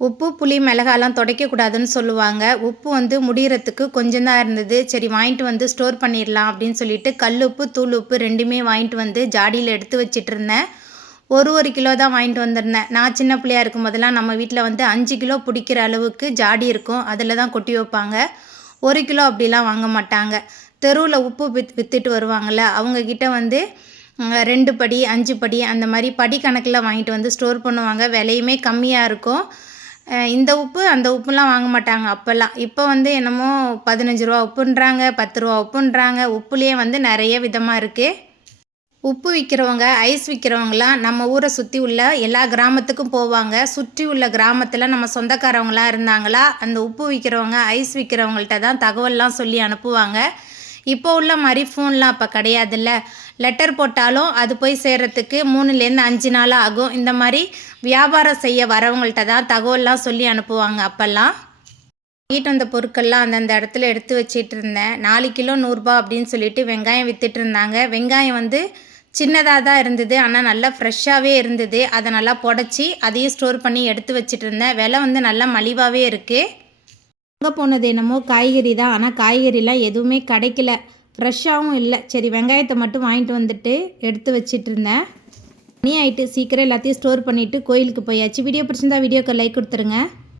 உப்பு புளி மிளகாலாம் துடைக்கக்கூடாதுன்னு சொல்லுவாங்க. உப்பு வந்து முடிகிறதுக்கு கொஞ்சம் தான் இருந்தது. சரி வாங்கிட்டு வந்து ஸ்டோர் பண்ணிடலாம் அப்படின்னு சொல்லிட்டு கல் உப்பு தூள் உப்பு ரெண்டுமே வாங்கிட்டு வந்து ஜாடியில் எடுத்து வச்சிட்டு இருந்தேன் ஒரு ஒரு கிலோ தான் வாங்கிட்டு வந்திருந்தேன். நான் சின்ன பிள்ளையா இருக்கும் போதெல்லாம் நம்ம வீட்டில் வந்து அஞ்சு கிலோ பிடிக்கிற அளவுக்கு ஜாடி இருக்கும். அதில் தான் கொட்டி வைப்பாங்க. ஒரு கிலோ அப்படிலாம் வாங்க மாட்டாங்க. தெருவில் உப்பு வித் விற்றுட்டு வருவாங்கள்ல அவங்கக்கிட்ட வந்து ரெண்டு படி அஞ்சு படி அந்த மாதிரி படி கணக்கில் வாங்கிட்டு வந்து ஸ்டோர் பண்ணுவாங்க. விலையுமே கம்மியாக இருக்கும். இந்த உப்பு அந்த உப்புலாம் வாங்க மாட்டாங்க அப்போல்லாம். இப்போ வந்து என்னமோ பதினஞ்சு ரூபா உப்புன்றாங்க பத்து ரூபா உப்புன்றாங்க. உப்புலேயே வந்து நிறைய விதமாக இருக்குது உப்பு விற்கிறவங்க ஐஸ் விற்கிறவங்களாம் நம்ம ஊரை சுற்றி உள்ள எல்லா கிராமத்துக்கும் போவாங்க. சுற்றி உள்ள கிராமத்தில் நம்ம சொந்தக்காரவங்களாம் இருந்தாங்களா அந்த உப்பு விற்கிறவங்க ஐஸ் விற்கிறவங்கள்ட்ட தான் தகவல்லாம் சொல்லி அனுப்புவாங்க. இப்போ உள்ள மாதிரி ஃபோன்லாம் அப்போ கிடையாதுல்ல. லெட்டர் போட்டாலும் அது போய் சேர்கிறதுக்கு மூணுலேருந்து அஞ்சு நாள் ஆகும். இந்த மாதிரி வியாபாரம் செய்ய வரவங்கள்ட்ட தான் தகவல்லாம் சொல்லி அனுப்புவாங்க அப்போல்லாம். வாங்கிட்டு வந்த பொருட்கள்லாம் அந்தந்த இடத்துல எடுத்து வச்சிட்டு இருந்தேன் நாலு கிலோ நூறுரூபா அப்படின்னு சொல்லிட்டு வெங்காயம் வித்துட்டு இருந்தாங்க வெங்காயம் வந்து சின்னதாக தான் இருந்தது. ஆனால் நல்லா ஃப்ரெஷ்ஷாகவே இருந்தது. அதை நல்லா புடச்சி அதையும் ஸ்டோர் பண்ணி எடுத்து வச்சுட்டு இருந்தேன் விலை வந்து நல்லா மலிவாகவே இருக்குது அங்கே போனது என்னமோ காய்கறி தான். ஆனால் காய்கறிலாம் எதுவுமே கிடைக்கல. ஃப்ரெஷ்ஷாகவும் இல்லை. சரி வெங்காயத்தை மட்டும் வாங்கிட்டு வந்துட்டு எடுத்து வச்சிட்டு இருந்தேன் மணி ஆகிட்டு சீக்கிரம் எல்லாத்தையும் ஸ்டோர் பண்ணிவிட்டு கோயிலுக்கு போயாச்சு. வீடியோ பிடிச்சிருந்தா வீடியோக்கு லைக் கொடுத்துருங்க.